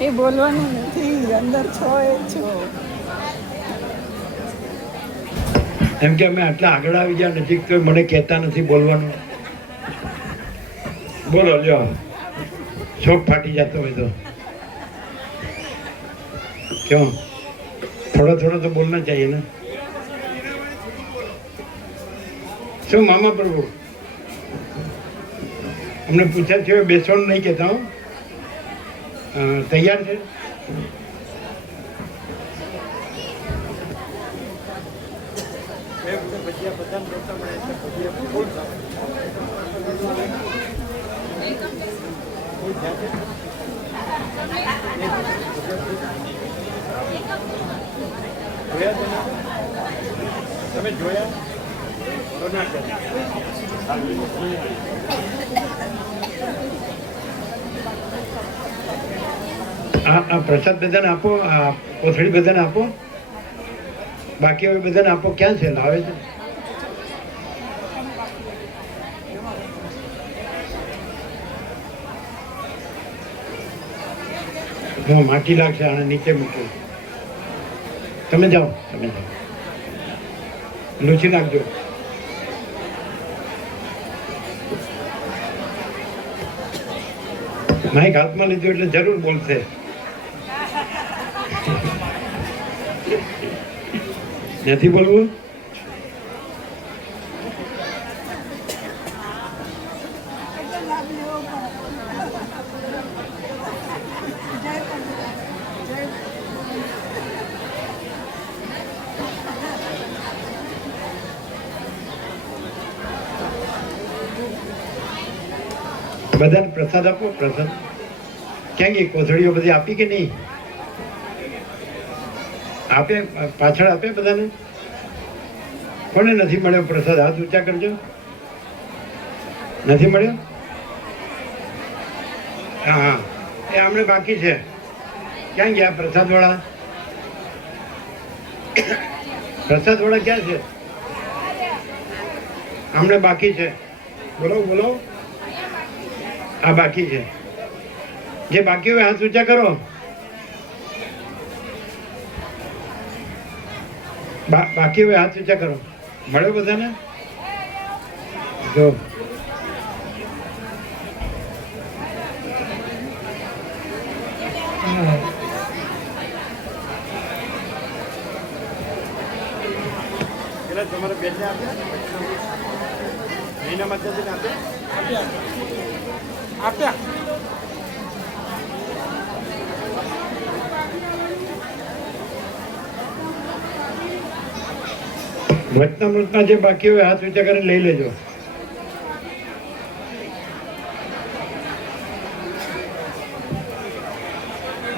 એ બોલવાનું નથી, અંદર છો એ છો. એમ કે અમે આટલા આગળ આવી ગયા નજીક તો મને કહેતા નથી બોલવાનું. બોલો લ્યો, શોખ ફાટી જતો હોય તો क्यों थोड़ा थोड़ा तो बोलना चाहिए ना. શું મામા પ્રભુ हमने पूछा છે બેસવાનું નહીં કહેતા હું. તૈયાર છે? તમે જોયા તો ના આ પ્રસાદ બધાને આપો, આ કોથળી બધાને આપો, બાકી હવે બધાને આપો. ક્યાં છે? લાવે છે? માટી લાગશે, આને નીચે મૂકો. તમે જાઓ, તમે જાઓ, લૂછી નાખજો. માઇક હાથમાં લીધું એટલે જરૂર બોલશે. નથી બોલવું? બધાને પ્રસાદ આપો. પ્રસાદ ક્યાં ગઈ? કોથળીઓ બધી આપી કે નહીં? આપે, પાછળ આપે બધાને. કોને નથી મળ્યો પ્રસાદ? હાથ ઊંચા કરજો. નથી મળ્યો? હા હા, એ આમને બાકી છે. ક્યાં ગયા પ્રસાદ વાળા? પ્રસાદ વાળા ક્યાં છે? આમને બાકી છે. બોલો બોલો. આ બાકી છે. જે બાકી હોય હાથ ઊંચા કરો. બાકી હોય હાથ ઊંચા કરો. મળ્યો બધાને? જો તમારે બેટને આપ્યા, મહિનામાં આપ્યા. વચનામૃતના જે બાકી હોય હાથ ઊંચા કરીને લઈ લેજો.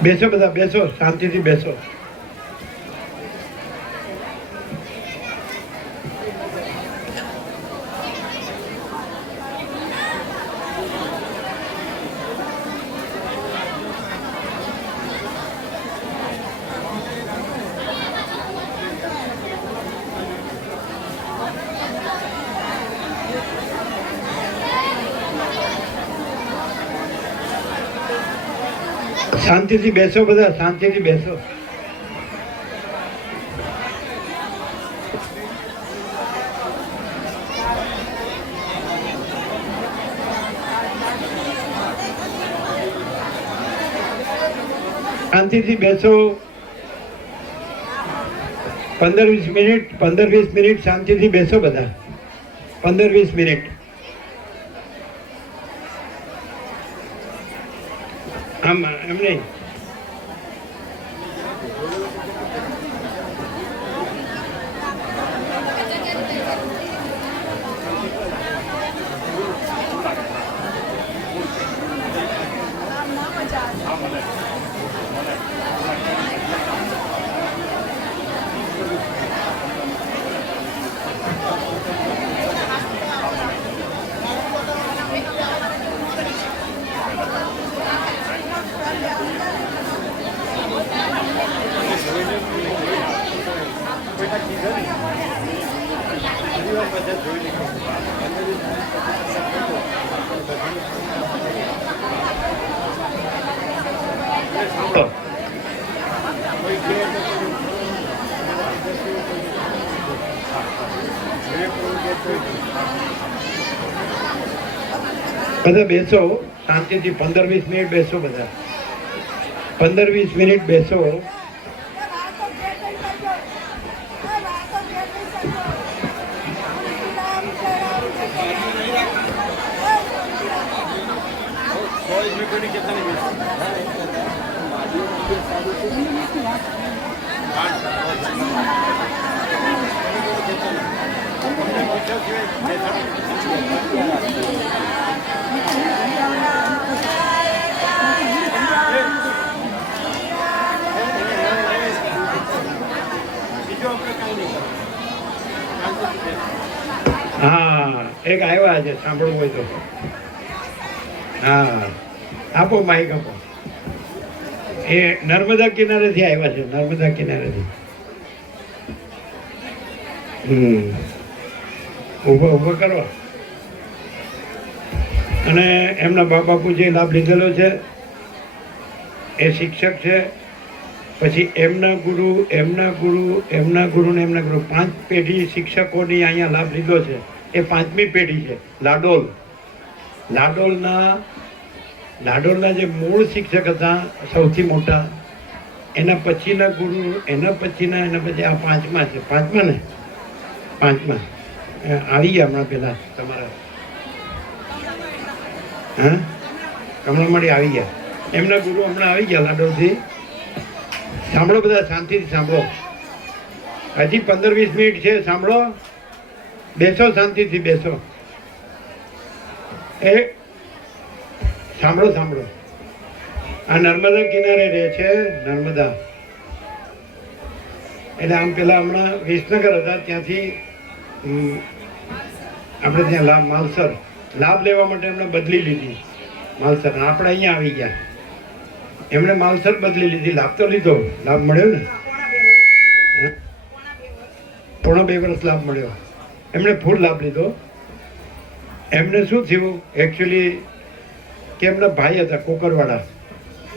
બેસો બધા, બેસો, શાંતિથી બેસો. શાંતિથી બેસો બધા, શાંતિથી બેસો. શાંતિથી બેસો. 15-20 મિનિટ, 15-20 મિનિટ શાંતિથી બેસો બધા. 15-20 મિનિટ. આમ એમ નહીં. બધા બેસો શાંતિથી 15-20 મિનિટ બેસો બધા 15-20 મિનિટ બેસો હા એક આવ્યા છે સાંભળવું હોય તો હા આપો માઇક આપો એ નર્મદા કિનારેથી આવ્યા છે નર્મદા કિનારેથી ઊભો કરો અને એમના બાપુ જે લાભ લીધેલો છે એ શિક્ષક છે પછી એમના ગુરુ ને એમના ગુરુ 5 પેઢી શિક્ષકોની અહીંયા લાભ લીધો છે એ 5મી પેઢી છે લાડોલના જે મૂળ શિક્ષક હતા સૌથી મોટા એના પછીના ગુરુ એના પછી આ 5મા છે 5મા ને 5મા આવી ગયા હમણાં પેલા તમારા હા કમળામણી આવી ગયા એમના ગુરુ હમણાં આવી ગયા લાડોલથી સાંભળો બધા શાંતિથી સાંભળો હજી 15-20 મિનિટ છે સાંભળો બેસો શાંતિથી બેસો એ સાંભળો આ નર્મદા કિનારે રહે છે નર્મદા એટલે આમ પેલા હમણાં વિસનગર હતા ત્યાંથી આપણે ત્યાં માલસર લાભ લેવા માટે એમણે બદલી લીધી માલસર આપણે અહીંયા આવી ગયા એમણે માલસર બદલી લીધી લાભ તો લીધો લાભ મળ્યો ને પોણા 2 વર્ષ લાભ મળ્યો એમણે ફૂલ લાભ લીધો એમને શું થયું એકચ્યુઅલી કે એમના ભાઈ હતા કોકરવાળા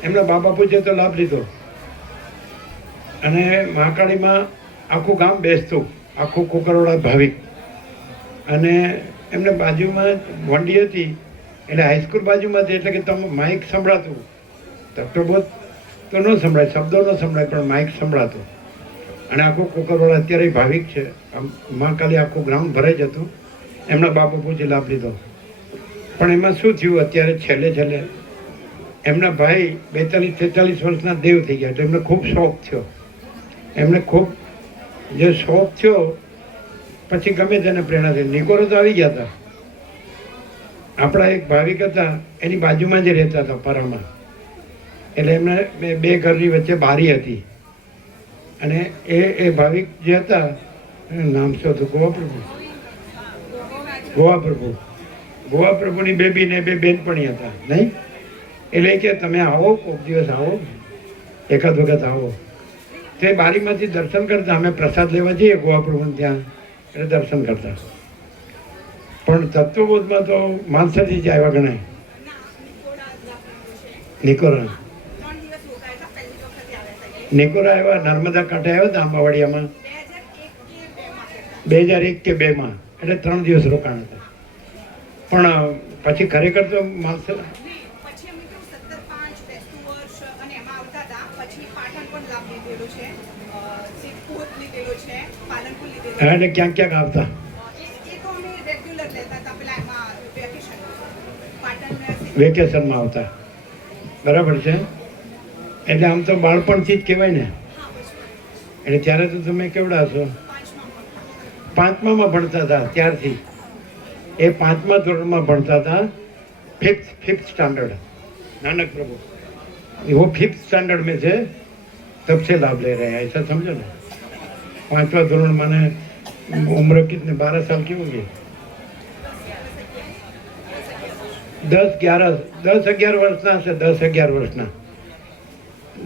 એમના બાપુ છે તો લાભ લીધો અને મહાકાળીમાં આખું ગામ બેસતું આખું કોકરવાળા ભાવિક અને એમને બાજુમાં વંડી હતી એટલે હાઈસ્કૂલ બાજુમાં હતી એટલે કે તમે માઇક સંભળાતું તત્વબોધ તો ન સંભળાય શબ્દો ન સંભળાય પણ માઇક સંભળાતું અને આખું કોકરવાળા અત્યારે ભાવિક છે મહાકાલી આખું ગ્રાઉન્ડ ભરાઈ જતું એમના બાપુ પૂછી લાભ લીધો પણ એમાં શું થયું અત્યારે છેલ્લે એમના ભાઈ 42-43 વર્ષના દેવ થઈ ગયા એટલે એમને ખૂબ શોખ થયો એમને ખૂબ જે શોખ થયો પછી ગમે તેને પ્રેરણા થઈ નિકોરો તો આવી ગયા હતા આપણા એક ભાવિક હતા એની બાજુમાં જ રહેતા હતા પરામાં એટલે એમને 2 ઘરની વચ્ચે બારી હતી અને એ ભાવિક જે હતા નામ શું હતું ગોવા પ્રભુની બેબી ને 2 બેનપણી હતા નહીં એટલે કે તમે આવો કોઈક દિવસ આવો એકાદ વખત આવો તે બારીમાંથી દર્શન કરતા અમે પ્રસાદ લેવા જઈએ ગોવા પ્રભુને ત્યાં એટલે દર્શન કરતા પણ તત્વબોધમાં તો માનસરથી જ આવ્યા ગણાય નિકોરા આવ્યા નર્મદા કાંઠે આવ્યા હતા આંબાવાડિયામાં 2001 કે 2માં એટલે 3 દિવસ રોકાણ હતા પણ પછી ખરેખર તો માલસર એટલે ક્યાંક આવતા વેકેશનમાં આવતા બરાબર છે એટલે આમ તો બાળપણથી જ કહેવાય ને એટલે ત્યારે તો તમે કેવડા છો 5મામાં ભણતા હતા ત્યારથી એ 5મા ધોરણમાં ભણતા હતા 5th स्टैंडर्ड नानक प्रभु वो 5th स्टैंडर्ड में थे तब से लाभ ले रहे हैं ऐसा समझो ना 5वां धोरण माने उम्र कितने 12 साल की होगी 10-11 वर्षना से 10-11 वर्षना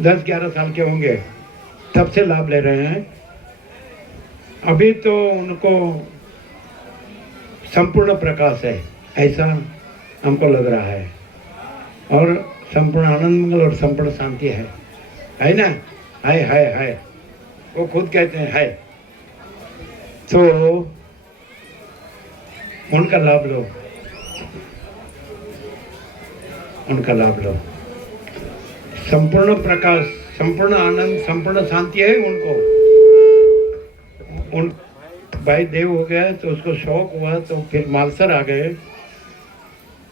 10-11 साल के होंगे तब से लाभ ले रहे हैं अभी तो उनको संपूर्ण प्रकाश है ऐसा हमको लग रहा है और संपूर्ण आनंद मंगल और संपूर्ण शांति है ना? है वो खुद कहते हैं है। तो उनका लाभ लो, उनका लाभ लो। संपूर्ण प्रकाश, संपूर्ण आनंद, संपूर्ण शांति है उनको। उन भाई देव हो गया तो उसको शौक हुआ, तो फिर मालसर आ गए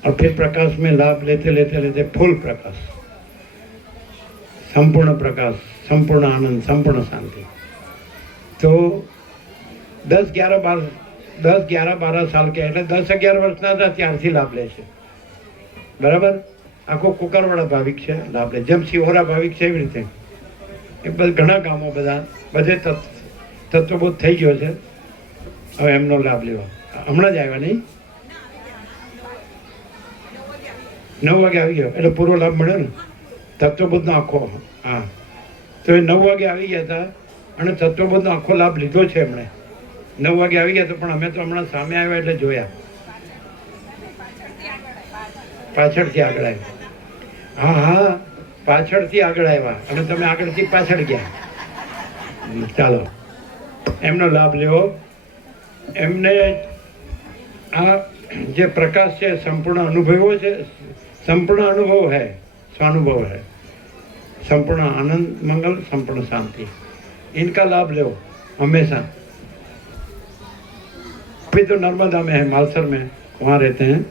और फिर प्रकाश में लाभ लेते लेते लेते फुल प्रकाश, संपूर्ण प्रकाश, संपूर्ण आनंद, संपूर्ण शांति। तो 10, 11, 12 साल के એટલે 10, 11 વર્ષના હતા ત્યારથી લાભ લે છે, બરાબર? આખો કુકરવાળા ભાવિક છે, લાભ લે, જેમ શિહોરા ભાવિક છે એવી રીતે એ ઘણા ગામો બધે તત્વબોધ થઈ ગયો છે, હવે એમનો લાભ લેવો। હમણાં જ આવ્યા નહીં, 9 વાગે આવી ગયો એટલે પૂરો લાભ મળ્યો ને તત્વબોધનો આખો। હા, તો એ 9 વાગે આવી ગયા હતા અને તત્વબોધનો આખો લાભ લીધો છે એમણે। 9 વાગે આવી ગયા તો પણ અમે તો હમણાં સામે આવ્યા એટલે જોયા, પાછળથી આગળ આવ્યા। હા, પાછળથી આગળ આવ્યા અને તમે આગળથી પાછળ ગયા। ચાલો, એમનો લાભ લેવો। એમને આ જે પ્રકાશ છે સંપૂર્ણ અનુભવો છે, संपूर्ण अनुभव है, स्वानुभव है, संपूर्ण आनंद मंगल, संपूर्ण शांति, इनका लाभ लो हमेशा। अभी तो नर्मदा में है, मालसर में, वहाँ रहते हैं।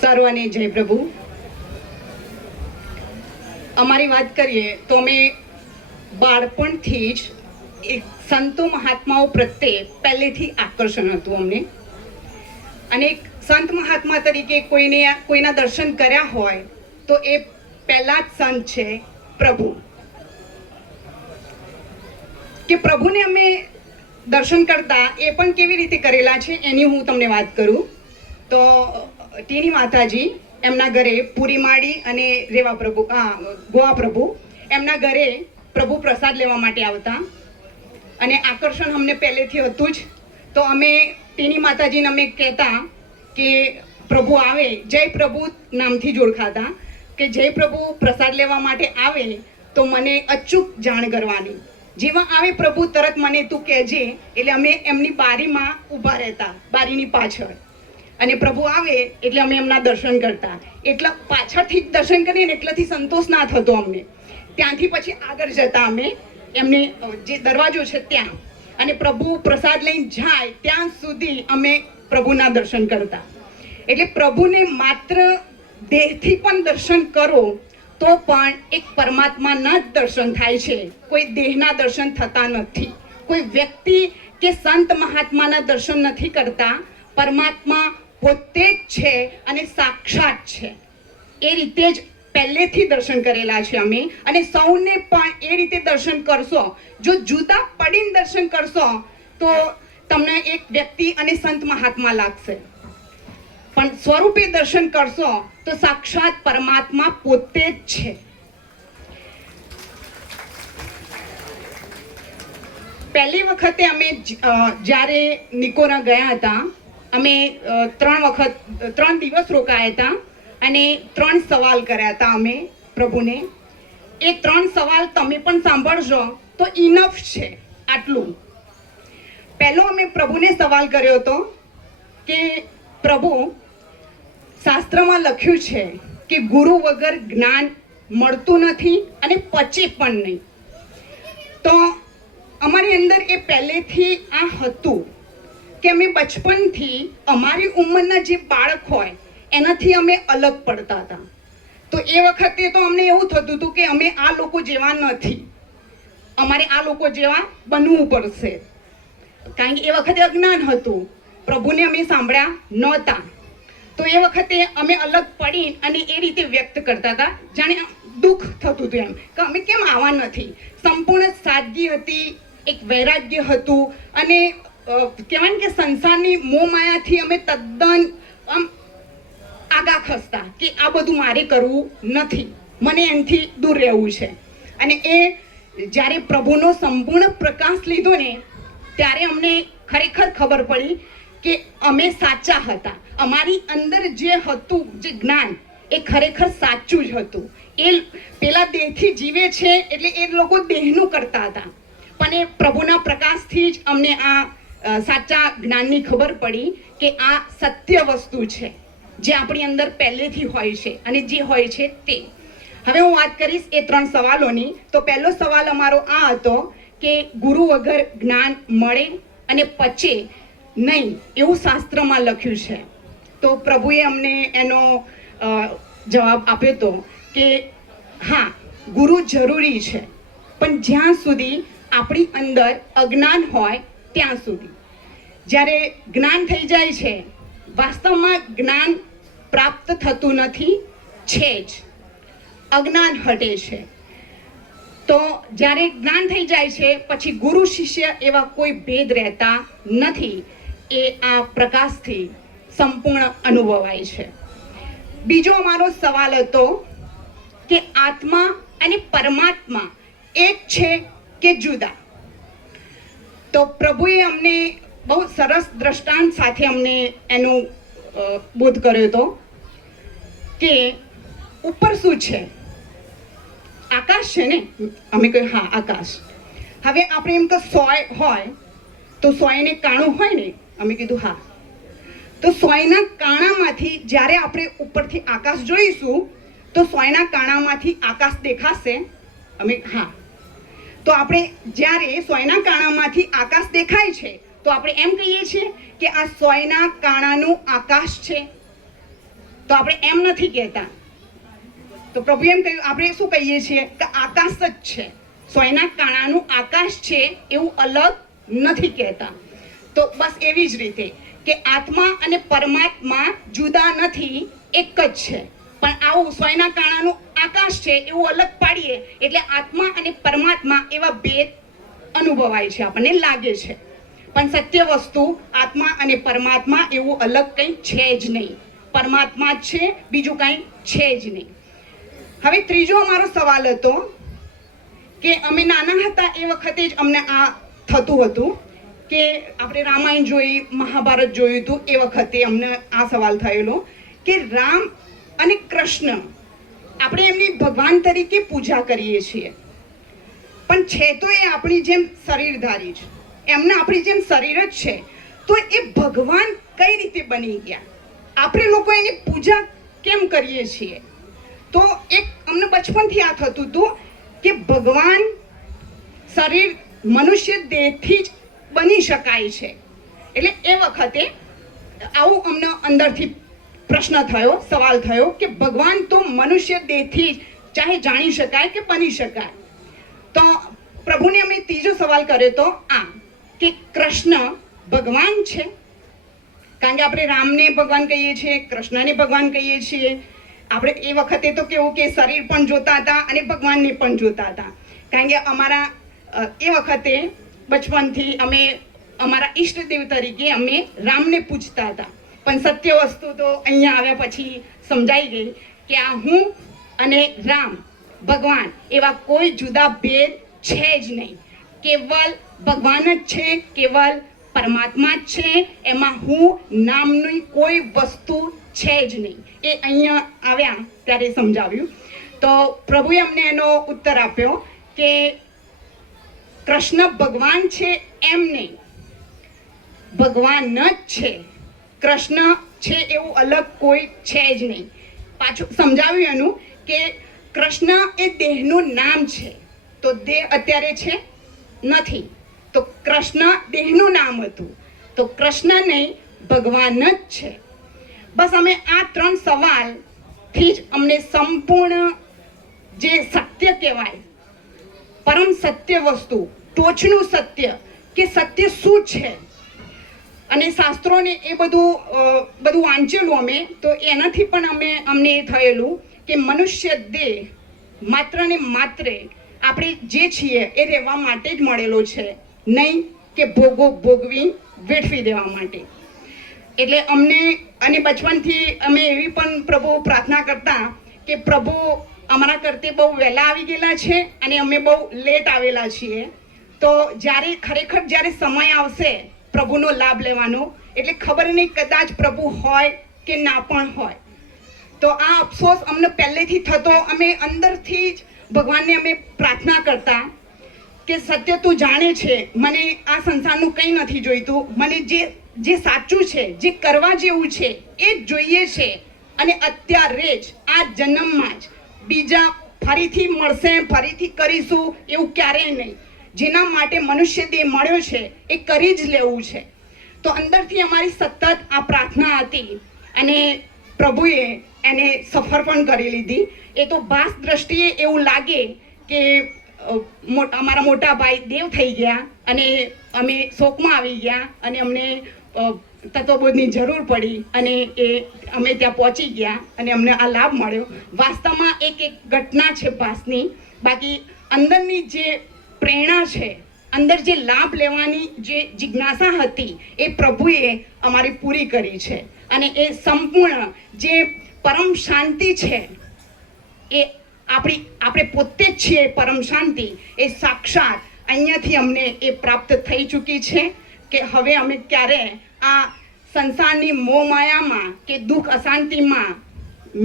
सर्वने जय प्रभु। અમારી વાત કરીએ તો અમે બાળપણથી જ એક સંતો મહાત્માઓ પ્રત્યે પહેલેથી આકર્ષણ હતું અમને, અને એક સંત મહાત્મા તરીકે કોઈના દર્શન કર્યા હોય તો એ પહેલા જ સંત છે પ્રભુ। કે પ્રભુને અમે દર્શન કરતા એ પણ કેવી રીતે કરેલા છે એની હું તમને વાત કરું તો ટીની માતાજી એમના ઘરે પૂરીમાળી અને રેવા પ્રભુ ગોવા પ્રભુ એમના ઘરે પ્રભુ પ્રસાદ લેવા માટે આવતા, અને આકર્ષણ અમને પહેલેથી હતું જ। તો અમે ટીની માતાજીને અમે કહેતા કે પ્રભુ આવે, જય પ્રભુ નામથી જ ઓળખાતા, કે જય પ્રભુ પ્રસાદ લેવા માટે આવે તો મને અચૂક જાણ કરવાની, જેવા આવે પ્રભુ તરત મને તું કહેજે। એટલે અમે એમની બારીમાં ઊભા રહેતા, બારીની પાછળ, અને પ્રભુ આવે એટલે અમે એમના દર્શન કરતા। એટલા પાછળથી જ દર્શન કરીને એટલાથી સંતોષ ના થતો અમને, ત્યાંથી પછી આગળ જતા અમે એમને જે દરવાજો છે ત્યાં, અને પ્રભુ પ્રસાદ લઈને જાય ત્યાં સુધી અમે પ્રભુના દર્શન કરતા। એટલે પ્રભુને માત્ર દેહથી પણ દર્શન કરો તો પણ એક પરમાત્માના જ દર્શન થાય છે, કોઈ દેહના દર્શન થતા નથી, કોઈ વ્યક્તિ કે સંત મહાત્માના દર્શન નથી કરતા, પરમાત્મા પોતે જ છે અને સાક્ષાત છે। એ રીતે જ પહેલેથી દર્શન કરેલા છે અમે, અને સૌને પણ એ રીતે દર્શન કરશો। જો જુદા પડીને દર્શન કરશો તો તમને એક વ્યક્તિ અને સંત મહાત્મા લાગશે, પણ સ્વરૂપે દર્શન કરશો તો સાક્ષાત પરમાત્મા પોતે જ છે। પહેલી વખતે અમે જ્યારે નિકોરા ગયા હતા, અમે 3 દિવસ રોકાયા હતા અને 3 સવાલ કર્યા હતા અમે પ્રભુને। એ 3 સવાલ તમે પણ સાંભળજો તો ઇનફ છે આટલું। પહેલો અમે પ્રભુને સવાલ કર્યો હતો કે પ્રભુ, શાસ્ત્રમાં લખ્યું છે કે ગુરુ વગર જ્ઞાન મળતું નથી અને પચે પણ નહીં, તો અમારી અંદર એ પહેલેથી આ હતું કે અમે બચપનથી અમારી ઉંમરના જે બાળક હોય એનાથી અમે અલગ પડતા હતા। તો એ વખતે તો અમને એવું થતું હતું કે અમે આ લોકો જેવા નથી, અમારે આ લોકો જેવા બનવું પડશે, કારણ કે એ વખતે અજ્ઞાન હતું, પ્રભુને અમે સાંભળ્યા નહોતા। તો એ વખતે અમે અલગ પડી અને એ રીતે વ્યક્ત કરતા હતા, જાણે દુઃખ થતું હતું એમ કે અમે કેમ આવા નથી। સંપૂર્ણ સાદગી હતી, એક વૈરાગ્ય હતું, અને કહેવાય ને કે સંસારની મોહ માયાથી અમે તદ્દન આમ આગા ખસતા કે આ બધું મારે કરવું નથી, મને એનાથી દૂર રહેવું છે। અને એ જ્યારે પ્રભુનો સંપૂર્ણ પ્રકાશ લીધો ને ત્યારે અમને ખરેખર ખબર પડી કે અમે સાચા હતા, અમારી અંદર જે હતું જે જ્ઞાન એ ખરેખર સાચું જ હતું. એ પેલા દેહથી જીવે છે એટલે એ લોકો દેહનું કરતા હતા, પણ એ પ્રભુના પ્રકાશથી જ અમને આ સાચા જ્ઞાનની ખબર પડી કે આ સત્ય વસ્તુ છે જે આપણી અંદર પહેલેથી હોય છે અને જે હોય છે તે. હવે હું વાત કરીશ એ 3 સવાલોની. તો પહેલો સવાલ અમારો આ હતો કે ગુરુ વગર જ્ઞાન મળે અને પચે નહીં એવું શાસ્ત્રમાં લખ્યું છે. તો પ્રભુએ અમને એનો જવાબ આપ્યો હતો કે હા, ગુરુ જરૂરી છે, પણ જ્યાં સુધી આપણી અંદર અજ્ઞાન હોય ત્યાં સુધી. જ્યારે જ્ઞાન થઈ જાય છે, વાસ્તવમાં જ્ઞાન પ્રાપ્ત થતું નથી, છે જ અજ્ઞાન હટે છે. તો જ્યારે જ્ઞાન થઈ જાય છે પછી ગુરુ શિષ્ય એવા કોઈ ભેદ રહેતા નથી, એ આ પ્રકાશથી સંપૂર્ણ અનુભવાય છે. બીજો અમારો સવાલ હતો કે આત્મા અને પરમાત્મા એક છે કે જુદા? તો પ્રભુએ અમને બહુ સરસ દ્રષ્ટાંત સાથે અમને એનો બોધ કર્યો હતો કે ઉપર શું છે? આકાશ છે ને? અમે કહ્યું હા આકાશ. હવે આપણે એમ તો સોય હોય તો સોયને કાણું હોય ને? અમે કીધું હા. તો સોયના કાણામાંથી જ્યારે આપણે ઉપરથી આકાશ જોઈશું તો સોયના કાણામાંથી આકાશ દેખાશે? અમે હા. તો આપણે જ્યારે સોયના કાણામાંથી આકાશ દેખાય છે તો આપણે એમ કહીએ છીએ કે આ સોયના કાણાનું આકાશ છે? તો આપણે એમ નથી કહેતા. તો પ્રભુ એમ કહ્યું, આપણે શું કહીએ છીએ કે આકાશ જ છે, સોયના કાણાનું આકાશ છે એવું અલગ નથી કહેતા. તો બસ એવી જ રીતે કે આત્મા અને પરમાત્મા જુદા નથી, એક જ છે. પણ આવું સોયના કાણાનું આકાશ છે એવું અલગ પાડીએ એટલે આત્મા અને પરમાત્મા એવા ભેદ અનુભવાય છે, આપણને લાગે છે. પણ સત્ય વસ્તુ આત્મા અને પરમાત્મા એવું અલગ કંઈ છે જ નહીં. પરમાત્મા જ છે, બીજું કંઈ છે જ નહીં. હવે ત્રીજો અમારો સવાલ હતો કે અમે નાના હતા એ વખતે જ અમને આ થતું હતું કે આપણે રામાયણ જોઈ, મહાભારત જોયું હતું, એ વખતે અમને આ સવાલ થયેલો કે રામ અને કૃષ્ણ આપણે એમની ભગવાન તરીકે પૂજા કરીએ છીએ, પણ છે તો એ આપણી જેમ શરીરધારી જ, એમને આપણી જેમ શરીર જ છે. તો એ ભગવાન કઈ રીતે બની ગયા? આપણે લોકો એની પૂજા કેમ કરીએ છીએ? તો એક અમને બચપનથી આ થતું હતું કે ભગવાન શરીર મનુષ્ય દેહથી જ બની શકાય છે. એટલે એ વખતે આવું અમને અંદરથી પ્રશ્ન થયો, સવાલ થયો કે ભગવાન તો મનુષ્ય દેહથી જ ચાહે જાણી શકાય કે બની શકાય. તો પ્રભુને અમે ત્રીજો સવાલ કર્યો તો આ કે કૃષ્ણ ભગવાન છે? કારણ કે આપણે રામને ભગવાન કહીએ છીએ, કૃષ્ણને ભગવાન કહીએ છીએ. આપણે એ વખતે તો કેવું કે શરીર પણ જોતા હતા અને ભગવાનને પણ જોતા હતા. કારણ કે અમારા એ વખતે બચપનથી અમે અમારા ઈષ્ટદેવ તરીકે અમે રામને પૂજતા હતા. પણ સત્ય વસ્તુ તો અહીંયા આવ્યા પછી સમજાઈ ગઈ કે આ હું અને રામ ભગવાન એવા કોઈ જુદા ભેદ છે જ નહીં. કેવલ ભગવાન જ છે, કેવલ પરમાત્મા જ છે. એમાં હું નામની કોઈ વસ્તુ છે જ નહીં. એ અહીંયા આવ્યા ત્યારે સમજાવ્યું. તો પ્રભુએ અમને એનો ઉત્તર આપ્યો કે કૃષ્ણ ભગવાન છે એમ નહીં, ભગવાન જ છે. કૃષ્ણ છે એવું અલગ કોઈ છે જ નહીં. પાછું સમજાવ્યું એનું કે કૃષ્ણ એ દેહનું નામ છે. તો દેહ અત્યારે છે નથી, તો કૃષ્ણ દેહનું નામ હતું. તો કૃષ્ણ નહીં, ભગવાન જ છે. બસ અમે આ 3 સવાલથી જ અમને સંપૂર્ણ જે સત્ય કહેવાય, પરમ સત્ય વસ્તુ, ટોચનું સત્ય કે સત્ય શું છે, અને શાસ્ત્રોને એ બધું વાંચેલું અમે, તો એનાથી પણ અમને એ થયેલું કે મનુષ્ય દેહ માત્ર ને માત્ર આપણે જે છીએ એ રહેવા માટે જ મળેલો છે, નહીં કે ભોગવી વેઠવી દેવા માટે. એટલે અમને અને બચપનથી અમે એવી પણ પ્રભુ પ્રાર્થના કરતા કે પ્રભુ અમારા કરતે બહુ વહેલા આવી ગયેલા છે અને અમે બહુ લેટ આવેલા છીએ. તો જ્યારે ખરેખર જ્યારે સમય આવશે પ્રભુનો લાભ લેવાનો, એટલે ખબર નહીં કદાચ પ્રભુ હોય કે ના પણ હોય. તો આ અફસોસ અમને પહેલેથી થતો. અમે અંદરથી જ ભગવાનને અમે પ્રાર્થના કરતા કે સત્ય તું જાણે છે, મને આ સંસારનું કંઈ નથી જોઈતું, મને જે સાચું છે, જે કરવા જેવું છે એ જ જોઈએ છે. અને અત્યારે જ આ જન્મમાં જ બીજા ફરીથી મળશે, ફરીથી કરીશું એવું ક્યારેય નહીં. જેના માટે મનુષ્ય દેહ મળ્યો છે એ કરી જ લેવું છે. તો અંદરથી અમારી સતત આ પ્રાર્થના હતી અને પ્રભુએ એને સફળ પણ કરી લીધી. એ તો બાસ દ્રષ્ટિએ એવું લાગે કે અમારા મોટા ભાઈ દેવ થઈ ગયા અને અમે શોકમાં આવી ગયા અને અમને તત્વબોધની જરૂર પડી અને અમે ત્યાં પહોંચી ગયા અને અમને આ લાભ મળ્યો. વાસ્તવમાં એક ઘટના છે બાસની. બાકી અંદરની જે પ્રેરણા છે, અંદર જે લાભ લેવાની જે જિજ્ઞાસા હતી એ પ્રભુએ અમારી પૂરી કરી છે. અને એ સંપૂર્ણ જે પરમ શાંતિ છે એ આપણે પોતે જ છીએ. પરમ શાંતિ એ સાક્ષાત અહીંયાથી અમને એ પ્રાપ્ત થઈ ચૂકી છે કે હવે અમે ક્યારે આ સંસારની મોહમાયામાં કે દુઃખ અશાંતિમાં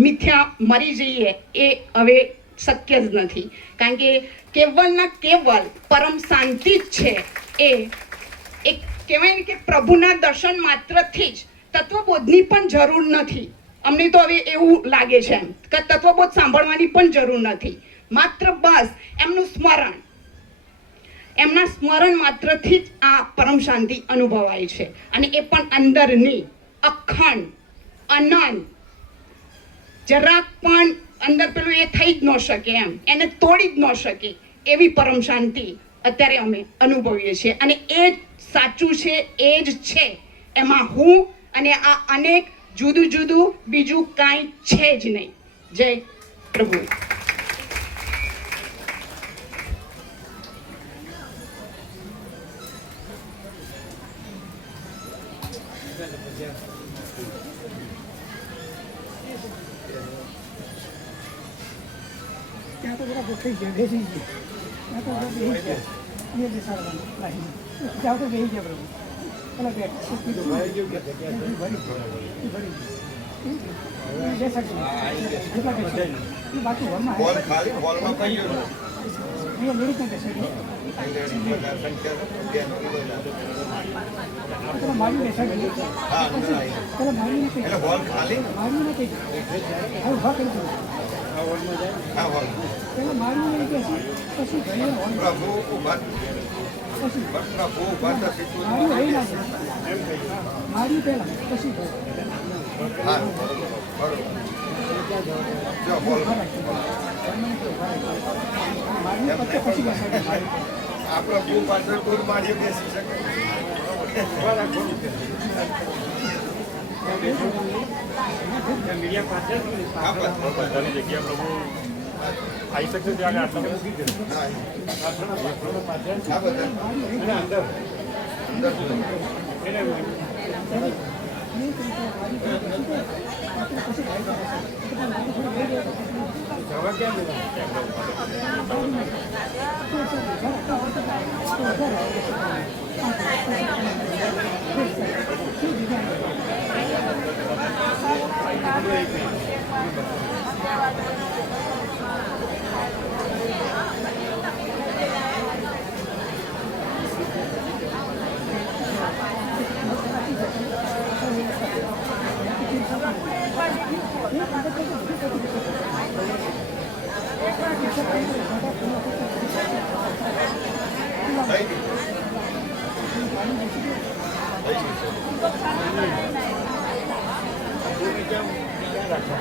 મિથ્યા મરી જઈએ એ હવે શક્ય જ નથી. કારણ કે કેવલના કેવલ પરમ શાંતિ જ છે. એ કહેવાય ને કે પ્રભુના દર્શન માત્રથી જ તત્વબોધની પણ જરૂર નથી. અમને તો હવે એવું લાગે છે એમ કે તત્વબોધ સાંભળવાની પણ જરૂર નથી. માત્ર બસ એમનું સ્મરણ, એમના સ્મરણ માત્રથી જ આ પરમ શાંતિ અનુભવાય છે. અને એ પણ અંદરની અખંડ અનંત, જરાક પણ અંદર પેલું એ થઈ જ ન શકે એમ, એને તોડી જ ન શકે એવી પરમ શાંતિ અત્યારે અમે અનુભવીએ છીએ. અને એ જ સાચું છે, એ જ છે. એમાં હું અને આ અનેક જુદું જુદું બીજું કાંઈ છે જ નહીં. જય પ્રભુ. ત્યાં તો બધા થઈ ગયા, બેસી ગયા, ત્યાં તો બધા બેસી ગયા, એ બેસાડવાનું લાઈન, ત્યાં તો બેસી ગયા પ્રભુ. પેલા બાકી હોલમાં લેડીઝને બેસાડી મારી બેસાડી પેલા મારી નથી હવે ઉભા કરી દઉં. પેલા મારી નહીં બેસી પછી ઘરે મારી રહી ના મારી પહેલા પછી મારી પછી બેસાડી આપણા બહુ પાછળ કોઈ મારી બેસી શકે. મીડિયા પાસે બધાની જગ્યા પ્રભુ આવી શકશે ત્યારે આટલા મૂકી દે જવા ક્યાં થઈ ગઈ.